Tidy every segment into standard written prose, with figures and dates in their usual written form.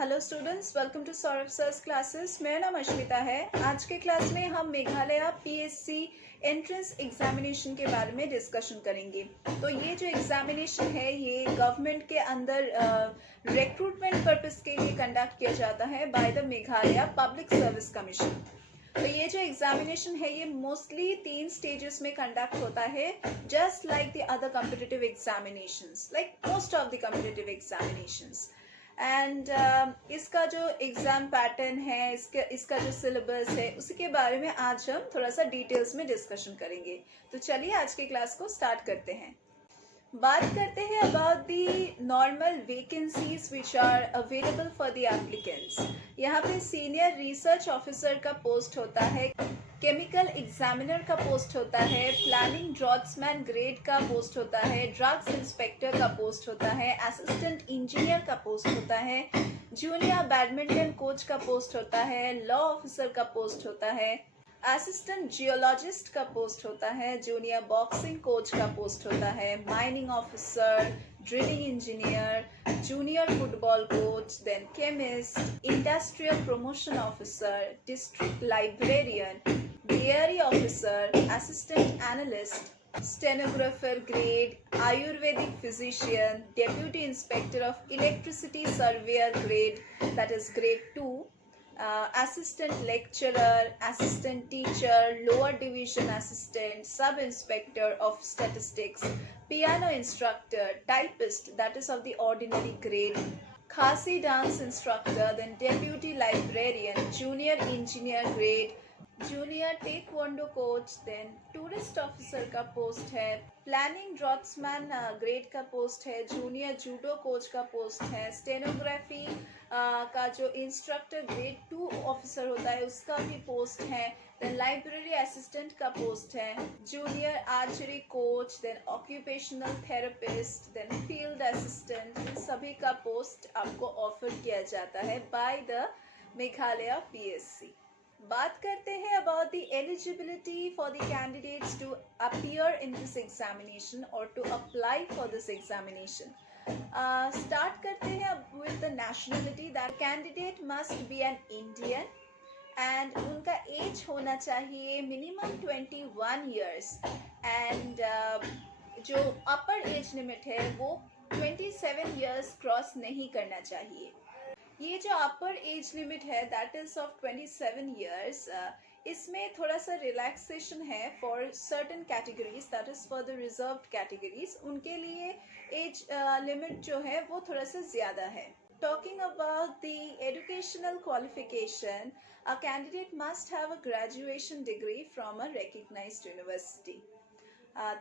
Hello students, welcome to Saurabh sir's classes. मेरा नाम अश्मिता है। आज के क्लास में हम मेघालय पीएससी एंट्रेंस एग्जामिनेशन के बारे में डिस्कशन करेंगे। तो ये जो एग्जामिनेशन है ये गवर्नमेंट के अंदर रिक्रूटमेंट पर्पस के लिए कंडक्ट किया जाता है by the Meghalaya public service commission. तो ये जो एग्जामिनेशन है ये मोस्टली 3 स्टेजेस में कंडक्ट होता है, just like the other competitive examinations, like most of the competitive examinations. And इसका जो एग्ज़ाम पैटर्न है, इसका जो सिलेबस है, उसी के बारे में आज हम थोड़ा सा डिटेल्स में डिस्कशन करेंगे। तो चलिए आज की क्लास को स्टार्ट करते हैं। बात करते हैं about the normal vacancies which are available for the applicants. यहाँ पे सीनियर रिसर्च ऑफिसर का पोस्ट होता है, केमिकल एग्जामिनर का पोस्ट होता है, प्लानिंग ड्राफ्ट्समैन ग्रेड का पोस्ट होता है, ड्रग्स इंस्पेक्टर का पोस्ट होता है, असिस्टेंट इंजीनियर का पोस्ट होता है, जूनियर बैडमिंटन कोच का पोस्ट होता है, लॉ ऑफिसर का पोस्ट होता है, असिस्टेंट जियोलॉजिस्ट का पोस्ट होता है, जूनियर बॉक्सिंग कोच का पोस्ट होता है, mining officer, drilling engineer, junior football coach, then chemist, industrial promotion officer, district librarian, dairy officer, assistant analyst, stenographer grade, Ayurvedic physician, deputy inspector of electricity surveyor grade, that is grade 2, assistant lecturer, assistant teacher, lower division assistant, sub inspector of statistics, piano instructor, typist, that is of the ordinary grade, Khasi dance instructor, then deputy librarian, junior engineer grade, junior taekwondo coach, then tourist officer का post है, planning draughtsman grade का post है, junior judo coach का post है, stenography का जो instructor grade 2 officer होता है उसका भी पोस्ट है, देन लाइब्रेरी असिस्टेंट का पोस्ट है, junior archery coach, then occupational therapist, then field assistant, इन सभी का पोस्ट आपको ऑफर किया जाता है बाय द मेघालय पीएससी। बात करते हैं about the eligibility for the candidates to appear in this examination और to apply for this examination. Start करते हैं with the nationality. That candidate must be an Indian and उनका एज होना चाहिए minimum 21 years and जो अपर age limit है वो 27 years cross नहीं करना चाहिए। ये जो अपर एज लिमिट है दैट इज ऑफ 27 ईयर्स, इसमें थोड़ा सा रिलैक्सेशन है for certain categories, that is for the reserved categories. उनके लिए एज लिमिट जो है वो थोड़ा सा ज़्यादा है। Talking about the educational qualification, a candidate must have a graduation degree from a recognised university,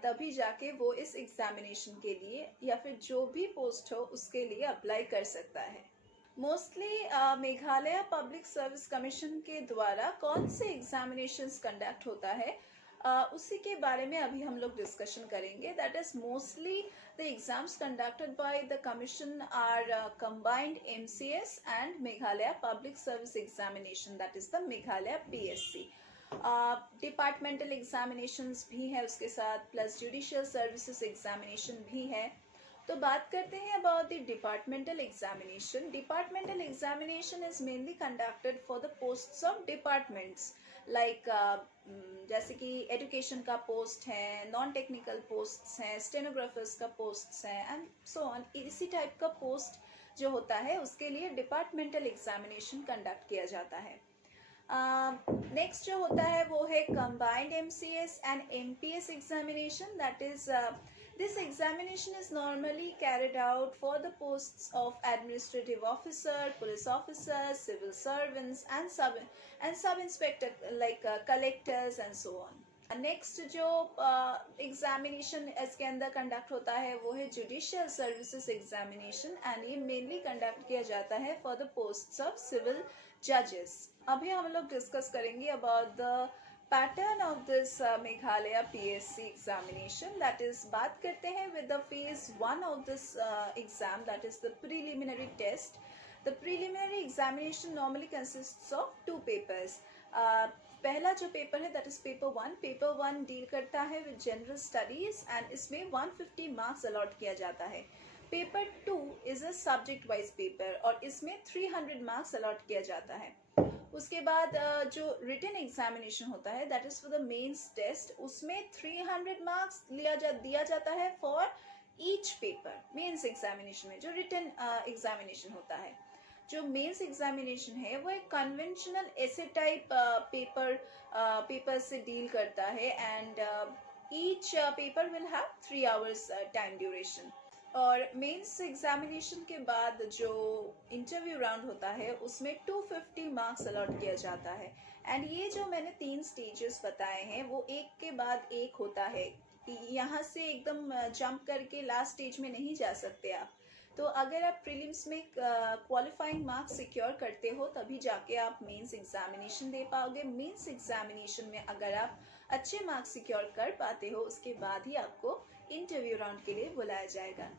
तभी जाके वो इस एग्जामिनेशन के लिए या फिर जो भी पोस्ट हो उसके लिए अप्लाई कर सकता है। Mostly Meghalaya public service commission के द्वारा कौन से एग्जामिनेशंस कंडक्ट होता है उसी के बारे में अभी हम लोग डिस्कशन करेंगे। That is mostly the exams conducted by the commission are combined MCS and Meghalaya public service examination, that is the Meghalaya PSC. Departmental examinations भी है उसके साथ, प्लस जुडिशियल सर्विसेज एग्जामिनेशन भी है। तो बात करते हैं about the departmental examination. Departmental examination is mainly conducted for the posts of departments, like जैसे कि एजुकेशन का पोस्ट है, नॉन टेक्निकल पोस्ट्स हैं, स्टेनोग्राफर्स का पोस्ट्स हैं एंड सो ऑन। इसी टाइप का पोस्ट जो होता है उसके लिए डिपार्टमेंटल एग्जामिनेशन कंडक्ट किया जाता है। नेक्स्ट जो होता है वो है combined MCS and MPS examination, that is this examination is normally carried out for the posts of administrative officer, police officer, civil servants and sub inspector like collectors and so on. Next जो examination इसके अंदर conduct होता है वो है judicial services examination and ये mainly conduct किया जाता है for the posts of civil जजेस। अभी हम लोग डिस्कस करेंगे about the pattern of this Meghalaya PSC examination. That is बात करते हैं with the phase 1 of this exam, that is the preliminary test. The preliminary examination normally consists of 2 papers. पहला जो पेपर है that is paper 1। Paper 1 deal करता है with general studies and इसमें 150 marks allot किया जाता है। Paper 2 is a subject wise paper और इसमें 300 मार्क्स अलॉट किया जाता है। उसके बाद जो रिटन एग्जामिनेशन होता है that is for the mains test, उसमें 300 मार्क्स दिया जाता है for each paper. Mains examination में जो रिटन एग्जामिनेशन होता है, जो मेंस एग्जामिनेशन है वो एक कन्वेंशनल ऐसे टाइप पेपर से डील करता है and each paper will have 3 hours time duration. और मेंस एग्जामिनेशन के बाद जो इंटरव्यू राउंड होता है उसमें 250 मार्क्स अलॉट किया जाता है। एंड ये जो मैंने 3 स्टेजेस बताए हैं वो एक के बाद एक होता है, यहाँ से एकदम जंप करके लास्ट स्टेज में नहीं जा सकते आप। तो अगर आप प्रीलिम्स में क्वालिफाइंग मार्क्स सिक्योर करते हो तभी जाके आप मेंस एग्जामिनेशन दे पाओगे। मेंस एग्जामिनेशन में अगर आप अच्छे मार्क्स सिक्योर कर पाते हो उसके बाद ही आपको इंटरव्यू राउंड के लिए बुलाया जाएगा।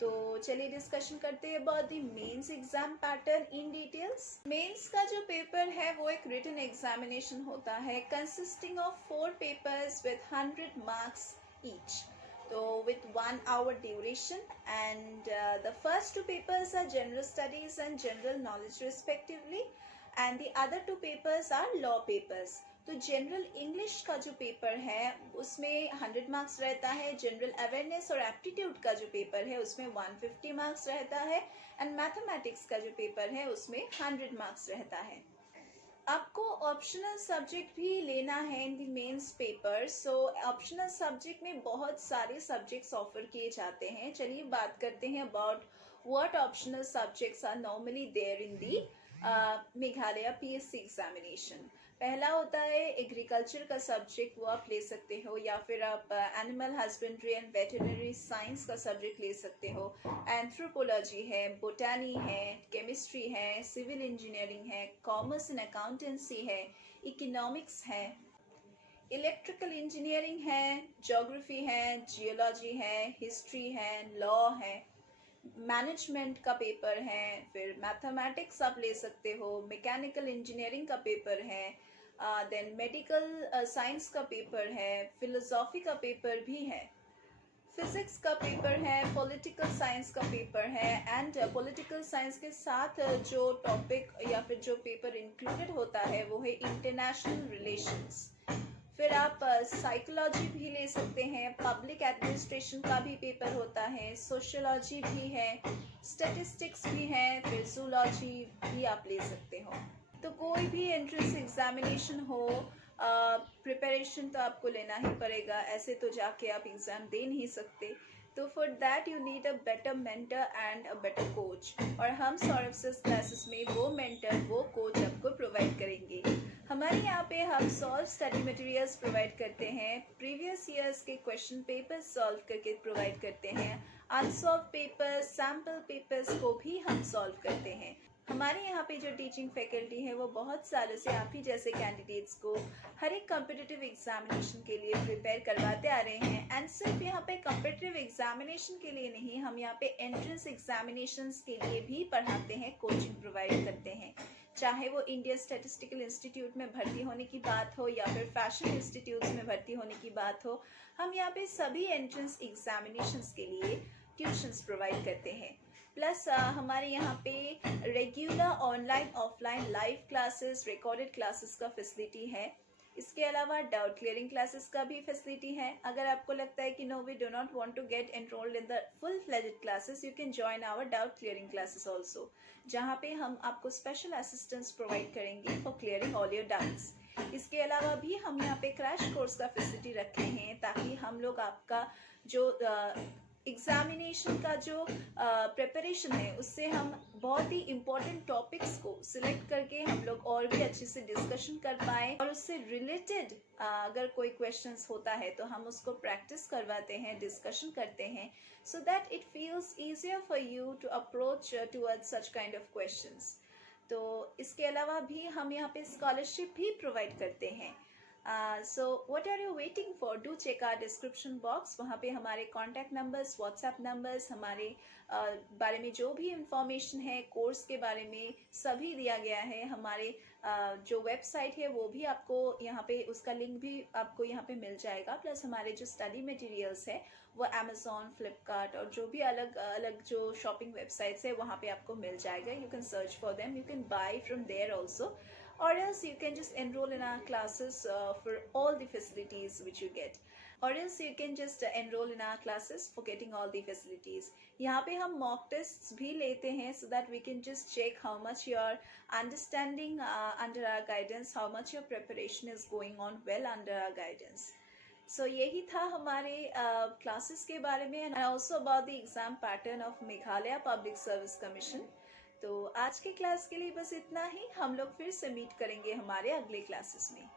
तो चलिए डिस्कशन करते हैं about the mains exam pattern in details. Mains का जो पेपर है वो एक रिटन एग्जामिनेशन होता है consisting of 4 papers with 100 marks each, so with 1 hour duration, and the first 2 papers are general studies and general knowledge respectively, and the other 2 papers are law papers. तो general English का जो paper है उसमें 100 marks रहता है, general awareness और aptitude का जो पेपर है उसमें 150 मार्क्स रहता है, एंड मैथमेटिक्स का जो पेपर है उसमें 100 मार्क्स रहता है। आपको ऑप्शनल सब्जेक्ट भी लेना है in the mains paper. So optional subject में बहुत सारे सब्जेक्ट्स ऑफर किए जाते हैं। चलिए बात करते हैं about what optional subjects are normally there in the Meghalaya PSC examination. पहला होता है एग्रीकल्चर का सब्जेक्ट, वो आप ले सकते हो, या फिर आप animal husbandry and veterinary science का सब्जेक्ट ले सकते हो। एंथ्रोपोलॉजी है, बोटानी है, केमिस्ट्री है, सिविल इंजीनियरिंग है, कॉमर्स एंड अकाउंटेंसी है, इकोनॉमिक्स है, इलेक्ट्रिकल इंजीनियरिंग है, ज्योग्राफी है, जियोलॉजी है, हिस्ट्री है, लॉ है, मैनेजमेंट का पेपर है, फिर मैथमेटिक्स आप ले सकते हो, मैकेनिकल इंजीनियरिंग का पेपर है, देन मेडिकल साइंस का पेपर है, फिलोसॉफी का पेपर भी है, फिजिक्स का पेपर है, पॉलिटिकल साइंस का पेपर है, एंड पॉलिटिकल साइंस के साथ जो टॉपिक या फिर जो पेपर इंक्लूडेड होता है वो है इंटरनेशनल रिलेशंस। फिर आप साइकोलॉजी भी ले सकते हैं, पब्लिक एडमिनिस्ट्रेशन का भी पेपर होता है, सोशियोलॉजी भी है, स्टैटिस्टिक्स भी है, फिर जूलॉजी भी आप ले सकते हो। तो कोई भी एंट्रेंस एग्जामिनेशन हो, प्रिपरेशन तो आपको लेना ही पड़ेगा, ऐसे तो जाके आप एग्ज़ाम दे नहीं सकते। तो for that you need a better mentor and a better coach, और हम सौरभ सर क्लासेस में वो मेंटर वो कोच आपको प्रोवाइड करेंगे। हमारे यहाँ पे हम सॉल्व स्टडी मटेरियल्स प्रोवाइड करते हैं, प्रीवियस ईयर्स के क्वेश्चन पेपर्स सॉल्व करके प्रोवाइड करते हैं, अनसॉल्व पेपर्स, सैम्पल पेपर्स को भी हम सॉल्व करते हैं। हमारे यहाँ पे जो टीचिंग फैकल्टी है वो बहुत सालों से आप ही जैसे कैंडिडेट्स को हर एक कॉम्पिटिटिव एग्जामिनेशन के लिए प्रिपेयर करवाते आ रहे हैं। एंड सिर्फ यहाँ पे कॉम्पिटिटिव एग्जामिनेशन के लिए नहीं, हम यहाँ पे एंट्रेंस एग्जामिनेशंस के लिए भी पढ़ाते हैं, कोचिंग प्रोवाइड करते हैं। चाहे वो इंडियन स्टैटिस्टिकल इंस्टीट्यूट में भर्ती होने की बात हो या फिर फैशन इंस्टीट्यूट्स में भर्ती होने की बात हो, हम यहाँ पे सभी एंट्रेंस एग्जामिनेशंस के लिए ट्यूशंस प्रोवाइड करते हैं। प्लस हमारे यहाँ पे regular online offline live classes, recorded classes का फैसिलिटी है। इसके अलावा डाउट क्लियरिंग क्लासेस का भी फैसिलिटी है। अगर आपको लगता है कि no we do not want to get enrolled in the full fledged classes, you can join our doubt clearing classes also, जहाँ पे हम आपको स्पेशल असिस्टेंस प्रोवाइड करेंगे for clearing all your doubts. इसके अलावा भी हम यहाँ पे क्रैश कोर्स का फैसिलिटी रखे हैं, ताकि हम लोग आपका जो एग्जामिनेशन का जो प्रिपरेशन है उससे हम बहुत ही इम्पोर्टेंट टॉपिक्स को सिलेक्ट करके हम लोग और भी अच्छे से डिस्कशन कर पाए, और उससे रिलेटेड अगर कोई क्वेश्चंस होता है तो हम उसको प्रैक्टिस करवाते हैं, डिस्कशन करते हैं, so that it feels easier for you to approach towards such kind of questions. तो इसके अलावा भी हम यहाँ पे स्कॉलरशिप भी प्रोवाइड करते हैं। So what are you waiting for? Do check our description box. वहाँ पे हमारे contact numbers, WhatsApp numbers, हमारे बारे में जो भी इंफॉर्मेशन है कोर्स के बारे में सभी दिया गया है. हमारे जो वेबसाइट है वो भी आपको यहाँ पे उसका लिंक भी आपको यहाँ पे मिल जाएगा. प्लस हमारे जो स्टडी मटेरियल्स है वो Amazon, Flipkart और जो भी अलग अलग जो शॉपिंग वेबसाइट्स है वहाँ पे आपको मिल जाएगा. You can search for them. You can buy from there also. Or else you can just enroll in our classes for all the facilities which you get. Or else you can just enroll in our classes for getting all the facilities. यहाँ पे हम mock tests भी लेते हैं so that we can just check how much you are understanding under our guidance, how much your preparation is going on well under our guidance. So यही था हमारे classes के बारे में and also about the exam pattern of Meghalaya public service commission. तो आज के class के लिए बस इतना ही. हम लोग फिर से मीट करेंगे हमारे अगले क्लासेस में.